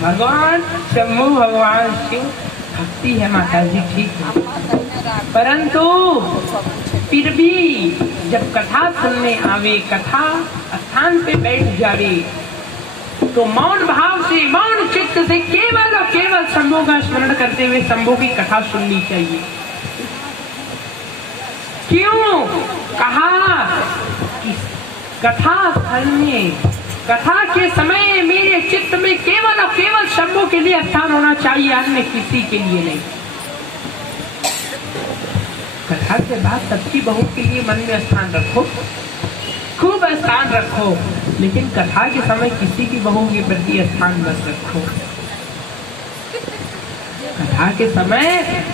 भगवान शंभु भगवान शिव भक्ति है माता जी, ठीक है, परंतु फिर भी जब कथा सुनने आवे, कथा स्थान पे बैठ जावे, तो मौन भाव से, मौन चित्त से केवल और केवल शंभु का स्मरण करते हुए शंभु की कथा सुननी चाहिए। क्यों कहा कि कथा स्थल में, कथा के समय मेरे चित्त में केवल और केवल शंभु के लिए स्थान होना चाहिए, अन्य किसी के लिए नहीं। कथा के बाद सबकी बहू के लिए मन में स्थान रखो, खूब स्थान रखो, लेकिन कथा के समय किसी की बहू के प्रति स्थान मत रखो। कथा के समय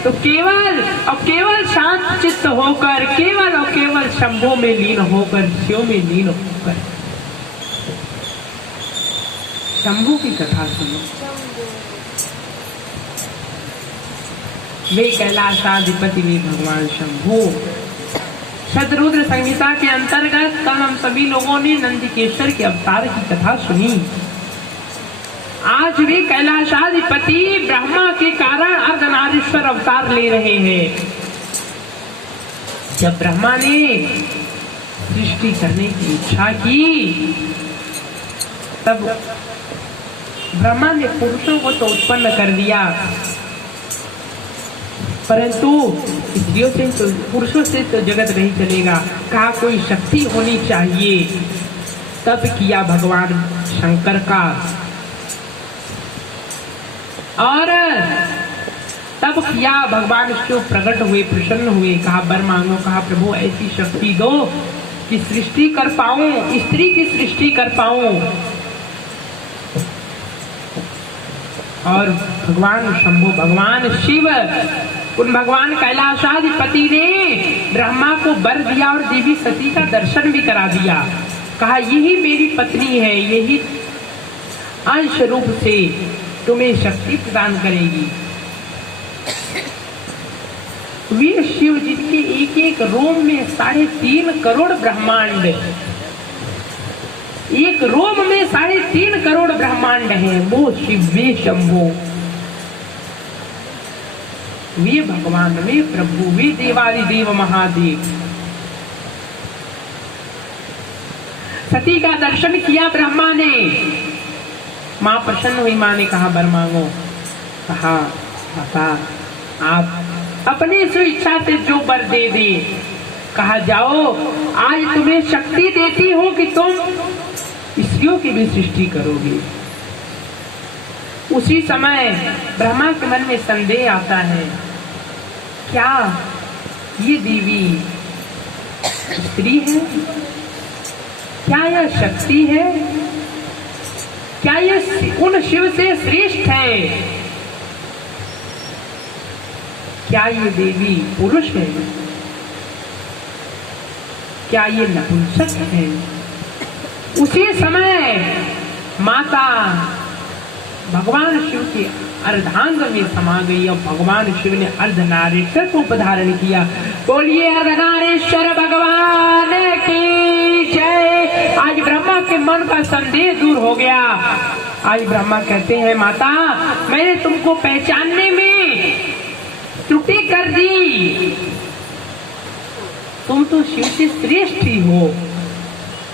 तो केवल और केवल शांत चित्त होकर, केवल और केवल शंभु में लीन होकर, शिव में लीन होकर शंभु की कथा सुनो। वे कैलाशाधिपति वे भगवान शंभु। शतरुद्र संहिता के अंतर्गत कल हम सभी लोगों ने नंदिकेश्वर के अवतार की कथा सुनी। आज वे कैलाशाधिपति ब्रह्मा के कारण अर्धनारीश्वर अवतार ले रहे हैं। जब ब्रह्मा ने सृष्टि करने की इच्छा की, तब ब्रह्मा ने पुरुषों को तो उत्पन्न कर दिया, परंतु स्त्रियों से तो, पुरुषों से तो जगत नहीं चलेगा। कहा कोई शक्ति होनी चाहिए। तब किया भगवान शंकर का, और तब किया भगवान शिव प्रकट हुए, प्रसन्न हुए, कहा वर मांगो। कहा प्रभु ऐसी शक्ति दो कि सृष्टि कर पाऊं, स्त्री की सृष्टि कर पाऊं। और भगवान शंभु, भगवान शिव, उन भगवान कैलाशाधिपति ने ब्रह्मा को वर दिया और देवी सती का दर्शन भी करा दिया। कहा यही मेरी पत्नी है, यही अंश रूप से तुम्हें शक्ति प्रदान करेगी। वीर शिव जिनके एक एक रोम में 3.5 करोड़ ब्रह्मांड, एक रोम में 3.5 करोड़ ब्रह्मांड है, वो शिव, वे शंभु, वे भगवान, वे प्रभु, वे देवादिदेव महादेव। सती का दर्शन किया ब्रह्मा ने, मां प्रसन्न हुई। मां ने कहा वर मांगो। कहा माता आप अपनी स्वेच्छा से जो वर दे दे। कहा जाओ, आज तुम्हें शक्ति देती हूं कि तुम स्त्रियों की भी सृष्टि करोगे। उसी समय ब्रह्मा के मन में संदेह आता है, क्या ये देवी स्त्री है? क्या यह शक्ति है? क्या ये उन शिव से श्रेष्ठ है? क्या ये देवी पुरुष है? क्या ये नपुंसक है? उसी समय माता भगवान शिव के अर्धांग में समा गई और भगवान शिव ने अर्धनारीश्वर को धारण किया। बोलिए अर्धनारीश्वर भगवान की जय। आज ब्रह्मा के मन का संदेह दूर हो गया। आज ब्रह्मा कहते हैं माता मैंने तुमको पहचानने में त्रुटि कर दी, तुम तो शिव से श्रेष्ठ ही हो।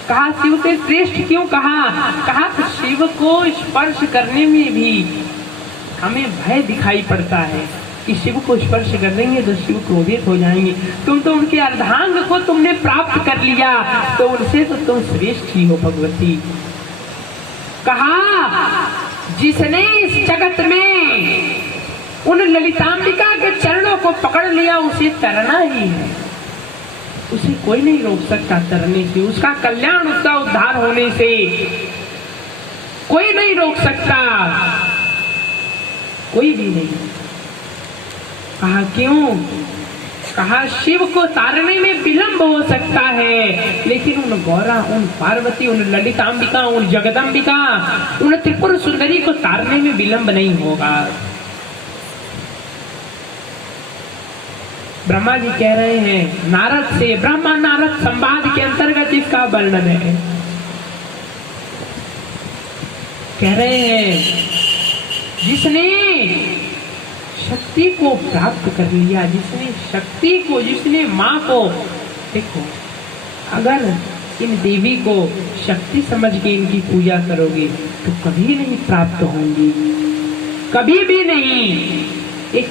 कहा शिव से श्रेष्ठ क्यों? कहा तो शिव को स्पर्श करने में भी हमें भय दिखाई पड़ता है कि शिव को स्पर्श कर देंगे तो शिव क्रोधित हो जाएंगे। तुम तो उनके अर्धांग को तुमने प्राप्त कर लिया, तो उनसे तो तुम श्रेष्ठ ही हो भगवती। कहा जिसने इस जगत में उन ललितांबिका के चरणों को पकड़ लिया उसे तरना ही है, उसे कोई नहीं रोक सकता तरने से, उसका कल्याण, उसका उद्धार होने से कोई नहीं रोक सकता, कोई भी नहीं। कहा क्यों? कहा शिव को तारने में विलंब हो सकता है, लेकिन उन गौरा, उन पार्वती, उन ललितांबिका, उन जगदंबिका, उन त्रिपुर सुंदरी को तारने में विलंब नहीं होगा। ब्रह्मा जी कह रहे हैं नारद से, ब्रह्मा नारद संवाद के अंतर्गत इसका वर्णन है। कह रहे हैं जिसने शक्ति को प्राप्त कर लिया, जिसने शक्ति को, जिसने माँ को, देखो अगर इन देवी को शक्ति समझ के इनकी पूजा करोगे तो कभी नहीं प्राप्त होंगी, कभी भी नहीं। एक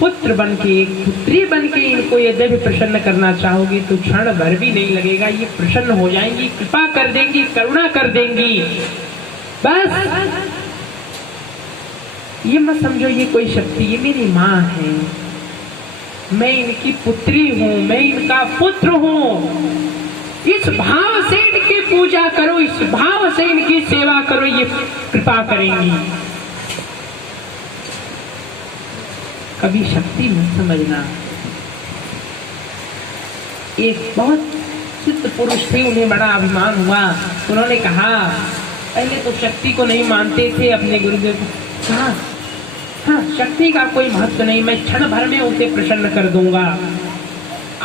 पुत्र बन के, एक पुत्री बन के इनको यदि प्रसन्न करना चाहोगे तो क्षण भर भी नहीं लगेगा, ये प्रसन्न हो जाएंगी, कृपा कर देंगी, करुणा कर देंगी। बस ये मत समझो ये कोई शक्ति, ये मेरी माँ है, मैं इनकी पुत्री हूँ, मैं इनका पुत्र हूँ। इस भाव से इनकी पूजा करो, इस भाव से इनकी सेवा करो, ये कृपा करेंगी। कभी शक्ति मत समझना। एक बहुत सिद्ध पुरुष थे, उन्हें बड़ा अभिमान हुआ। उन्होंने कहा, पहले तो शक्ति को नहीं मानते थे, अपने गुरुदेव को कहा, हाँ शक्ति का कोई महत्व नहीं, मैं क्षण भर में उसे प्रसन्न कर दूंगा।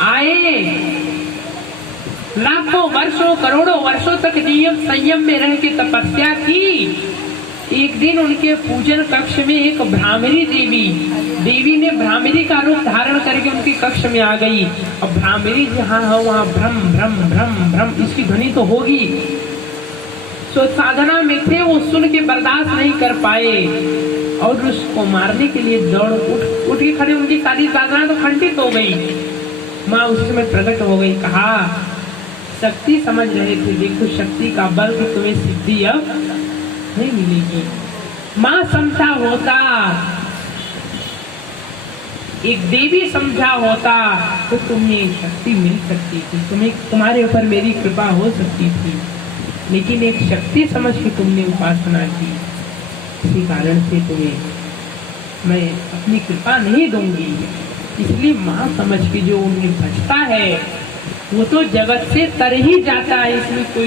आए लाखों वर्षों करोड़ों वर्षों तक नियम संयम में रह के तपस्या की। एक दिन उनके पूजन कक्ष में एक भ्रामरी देवी ने भ्रामरी का रूप धारण करके उनके कक्ष में आ गई। अब भ्रामरी जहाँ है वहाँ भ्रम भ्रम भ्रम भ्रम इसकी ध्वनि तो होगी। तो साधना में थे, वो सुन के बर्दाश्त नहीं कर पाए और उसको मारने के लिए दौड़ उठ के खड़े, उनकी सारी साधना तो खंडित हो गई। माँ उस समय प्रकट हो गई, कहा शक्ति समझ रहे थे, देखो शक्ति का बल की तुम्हें सिद्धि अब नहीं मिलेगी। माँ समझा होता, एक देवी समझा होता तो तुम्हें शक्ति मिल सकती थी, तुम्हें तुम्हारे ऊपर मेरी कृपा हो सकती थी, लेकिन एक शक्ति समझ के तुमने उपासना की, इसी कारण से तुम्हें मैं अपनी कृपा नहीं दूंगी। इसलिए माँ समझ के जो उन्हें बचता है वो तो जगत से तर ही जाता है, इसमें कोई